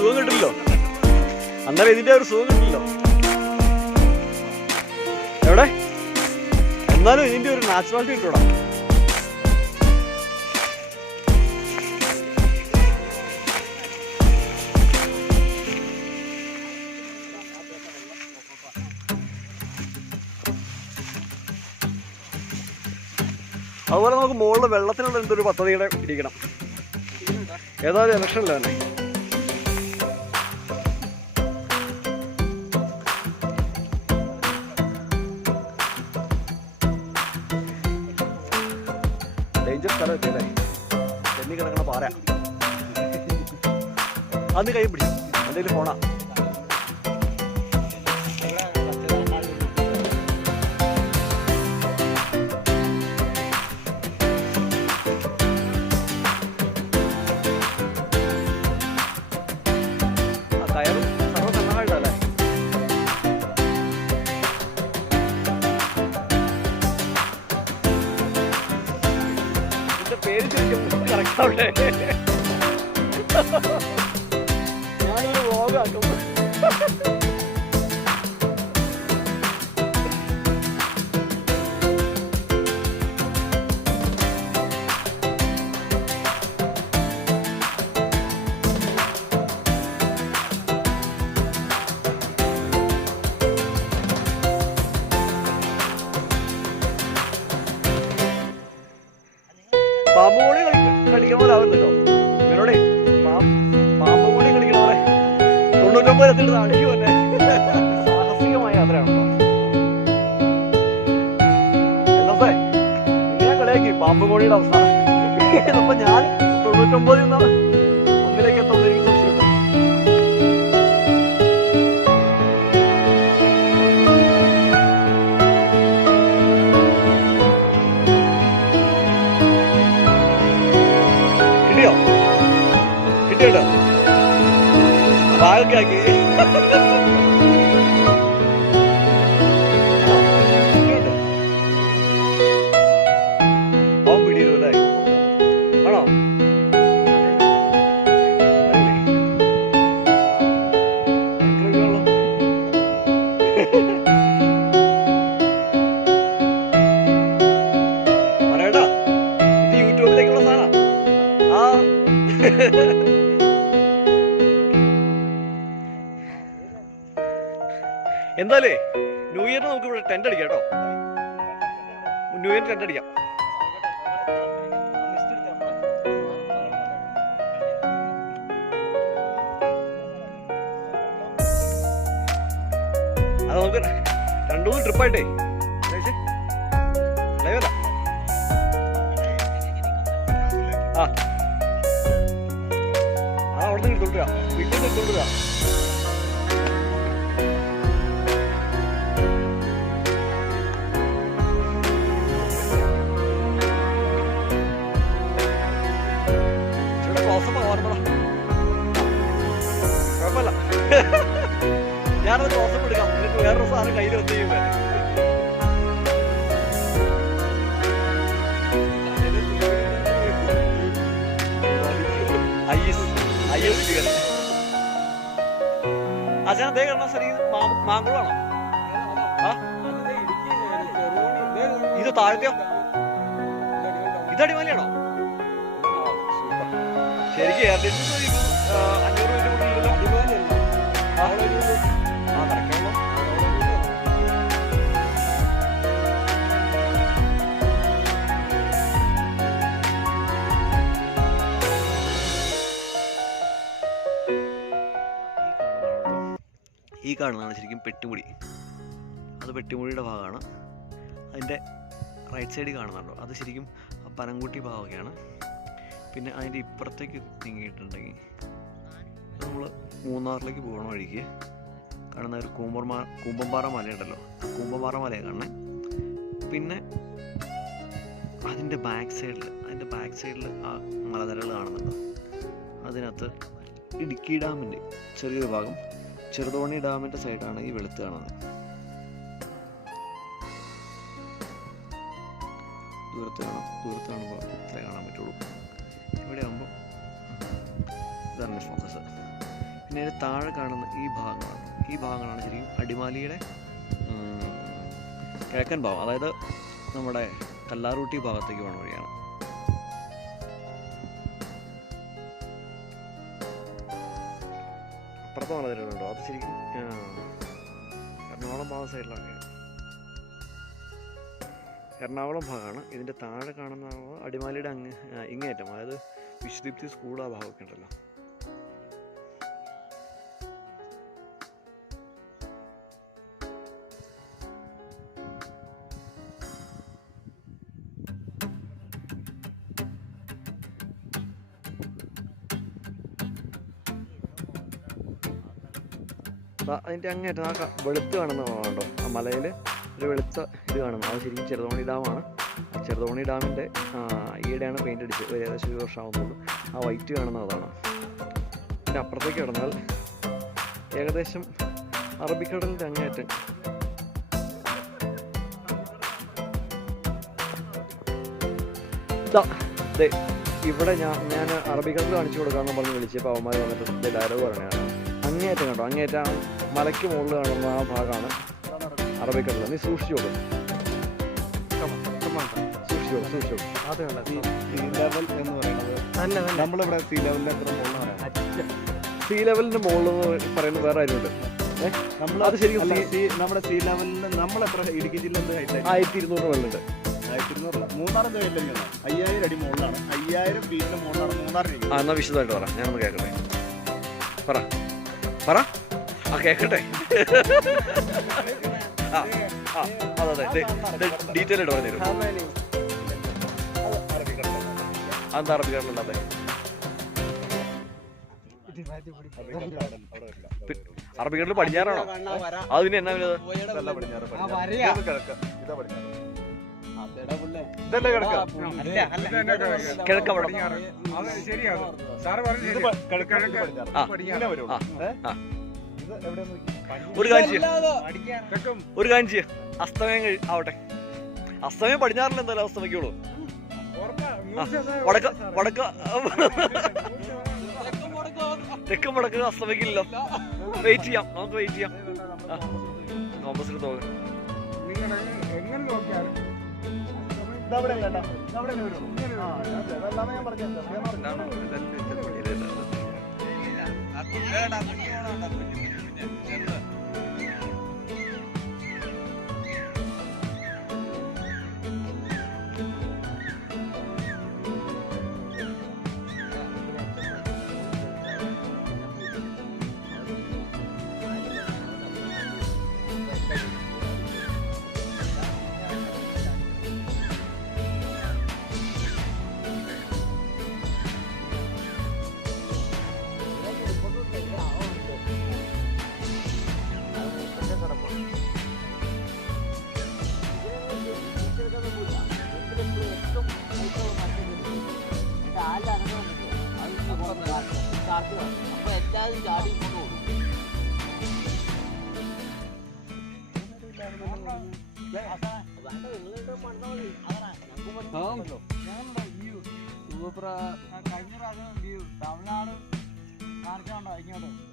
സുഖം കിട്ടില്ലല്ലോ. അന്നേരം ഇതിന്റെ ഒരു സുഖം കിട്ടില്ലല്ലോ. എവിടെ എന്നാലും ഇതിന്റെ ഒരു നാച്ചുറാലിറ്റി കിട്ടൂടാ. അതുപോലെ നമുക്ക് മുകളിൽ വെള്ളത്തിനുള്ള എന്തൊരു പദ്ധതിയുടെ ഇരിക്കണം. ഏതായാലും ഇലക്ഷനില്ല തന്നെ. ഡേഞ്ചർ സ്ഥലം എത്തിയല്ലേ, ചെന്നി കിടക്കണ പാറ. അന്ന് കൈ പിടിച്ചു, എന്തെങ്കിലും ഫോണാ. കയറും സർവ്വസന്നമായിട്ടല്ലേ. ഇതിന്റെ പേര് ശരിക്കും കറക്റ്റാവട്ടെ. ഞാനൊരു വ്ളോഗാക്കും. പാമ്പ് കൂടി കളിക്കണ പോലെ ആവുന്നുണ്ടോ ഇവനോടെ? പാമ്പ് കൂടി കളിക്കണ പോലെ 99 എത്തിട്ട് അടിക്കു തന്നെ. സാഹസികമായ യാത്രയാണല്ലോ. എന്നത്തെ ഇങ്ങനെ കളിയാക്കി പാമ്പ് കോഴിയുടെ അവസാനം. അപ്പൊ ഞാൻ 99 നിന്നാണ് 1 എത്തുന്നത്. എനിക്ക് സംശയമുണ്ട്. കിട്ടിയോ? കിട്ടിയോട്ടോ? ഭാഗ്യാക്കി. അവൻ പിടിയില്ലോ അല്ലേ? ആണോ? പറയട്ടാ, ഇത് യൂട്യൂബിലേക്കുള്ള സാധനം. ആ എന്തായാലേ ന്യൂ ഇയറിന് നമുക്ക് ഇവിടെ ടെന്റ് അടിക്കാം കേട്ടോ. ന്യൂ ഇയറിന് ടെന്റ് അടിക്കാം. അത് നമുക്ക് 2-3 ട്രിപ്പായിട്ടേ ലൈവല്ല. ആ അവിടെ നിന്ന് എടുത്തോട്ടുക, വീട്ടിൽ നിന്ന് എടുത്തോട്ടുക. കുഴപ്പമില്ല, ഞാനത് ക്ലോസപ്പ് എടുക്കാം. എന്നിട്ട് വേറൊരു സാധനം കയ്യിൽ വന്ന് ചെയ്യുമ്പോ അച്ഛൻ അതേ കാണാൻ സാർ. ഇത് മാങ്കുളമാണോ? ഇത് താഴത്തെയോ? ഇത് അടിമാലിയാണോ? ശരിക്കും എയർ ഡിസ്റ്റൻസ് 500 മീറ്റർ കൂടുതലല്ലോ. ആ കറക്റ്റാണല്ലോ. ഈ കാണുന്നതാണ് ശരിക്കും പെട്ടിമുടി. അത് പെട്ടിമുടിയുടെ ഭാഗമാണ്. അതിൻ്റെ റൈറ്റ് സൈഡിൽ കാണുന്നുണ്ടോ? അത് ശരിക്കും പനംകുട്ടി ഭാഗമൊക്കെയാണ്. പിന്നെ അതിൻ്റെ ഇപ്പുറത്തേക്ക് നീങ്ങിയിട്ടുണ്ടെങ്കിൽ നമ്മൾ മൂന്നാറിലേക്ക് പോകണ വഴിക്ക് കാണുന്ന ഒരു കൂമ്പമ്പാറ മലയുണ്ടല്ലോ. കൂമ്പമ്പാറ മലയാണ് കാണുന്നത്. പിന്നെ അതിൻ്റെ ബാക്ക് സൈഡിൽ ആ മലനിരകൾ കാണുന്നുണ്ടോ? അതിനകത്ത് ഇടുക്കി ഡാമിൻ്റെ ചെറിയൊരു ഭാഗം, ചെറുതോണി ഡാമിൻ്റെ സൈഡാണ് ഈ വെളുത്ത് കാണുന്നത്. ദൂരത്ത് കാണുമ്പോൾ ഇത്രേ കാണാൻ പറ്റുള്ളൂ. ഇവിടെ ആകുമ്പോൾ ഇതാണ് ഫോക്കസ്. പിന്നെ അതിന് താഴെ കാണുന്ന ഈ ഭാഗങ്ങളാണ് ശരിക്കും അടിമാലിയുടെ കിഴക്കൻ ഭാഗം, അതായത് നമ്മുടെ കല്ലാറൂട്ടി ഭാഗത്തേക്ക് പോകണ വഴിയാണ്. അപ്പുറത്തെ മലനിരകളുണ്ടോ, അത് ശരിക്കും എറണാകുളം ഭാഗം സൈഡിലൊക്കെ എറണാകുളം ഭാഗമാണ്. ഇതിൻ്റെ താഴെ കാണുന്ന അടിമാലിയുടെ ഇങ്ങേറ്റം, അതായത് വിശ്വദീപ്തി സ്കൂൾ ആ ഭാഗമൊക്കെ ഉണ്ടല്ലോ. അതിൻ്റെ അങ്ങേറ്റം ആ വെളുത്ത് കാണുന്ന ഭാഗമുണ്ടോ, ആ മലയിൽ ഒരു വെളുത്ത ഇത് കാണുന്നത്, അത് ശരിക്കും ചെറുതോണി ഡാമാണ്. ചെറുതോണി ഡാമിൻ്റെ ഈടെയാണ് പെയിൻ്റ് അടിച്ചത്, ഏകദേശം 1 വർഷം ആവുന്നുള്ളൂ. ആ വൈറ്റ് കാണുന്ന അതാണ്. പിന്നെ അപ്പുറത്തേക്ക് കിടന്നാൽ ഏകദേശം അറബിക്കടലിൻ്റെ അങ്ങേറ്റം. ഇവിടെ ഞാൻ അറബിക്കടൽ കാണിച്ചു കൊടുക്കാമെന്ന് പറഞ്ഞ് വിളിച്ചപ്പോൾ അവന്മാർ വന്നിട്ട് ഡയലോഗ് പറഞ്ഞതാണ്. അങ്ങേറ്റം കേട്ടോ, അങ്ങേറ്റം മലയ്ക്ക് മുകളിൽ കാണുന്ന ആ ഭാഗമാണ് അറബിക്കടൽ. നീ സൂക്ഷിച്ചു നോക്കും, സൂക്ഷിച്ചു. അത് സീ ലെവൽ എന്ന് പറയുന്നത് നമ്മളിവിടെ സീ ലെവലിൻ്റെ എത്ര മുകളിലാണ്? സീ ലെവലിൻ്റെ മുകളിൽ പറയുന്നത് വേറെ ആരുണ്ട്? അത് ശരിക്കും നമ്മുടെ സീ ലെവലിന് നമ്മളെത്ര ഇടുക്കി ജില്ല 1200 മുകളിലുണ്ട്. 1200 മൂന്നാറിന്റെ കയ്യിലെങ്കിൽ 5000 അടി മുകളിലാണ്, 5000 ഫീറ്റിന് മുകളിലാണ് മൂന്നാറിന്. എന്നാൽ വിശദമായിട്ട് പറ, ഞാനൊന്ന് കേൾക്കട്ടെ. പറ ആ കേൾക്കട്ടെ. അതെ ഡീറ്റെയിൽ ആയിട്ട് പറഞ്ഞു തരും. അതെന്താ അറബിക്കടലല്ലാതെ? അറബിക്കടൽ പടിഞ്ഞാറാണോ? അത് പിന്നെ എന്നാ കിഴക്കവടം. ഒരു കാഞ്ചി അസ്തമയം ആവട്ടെ. അസ്തമയം പടിഞ്ഞാറിൽ എന്തായാലും അസ്തമിക്കുള്ളൂ. തെക്കും വടക്ക് അസ്തമിക്കില്ലല്ലോ. വെയിറ്റ് ചെയ്യാം, നമുക്ക് വെയിറ്റ് ചെയ്യാം. കോമ്പസിൽ തോന്നുന്നു കഴിഞ്ഞ പ്രാവശ്യം തമിഴ്നാട് കാണിച്ചോണ്ടോ ഇങ്ങോട്ട്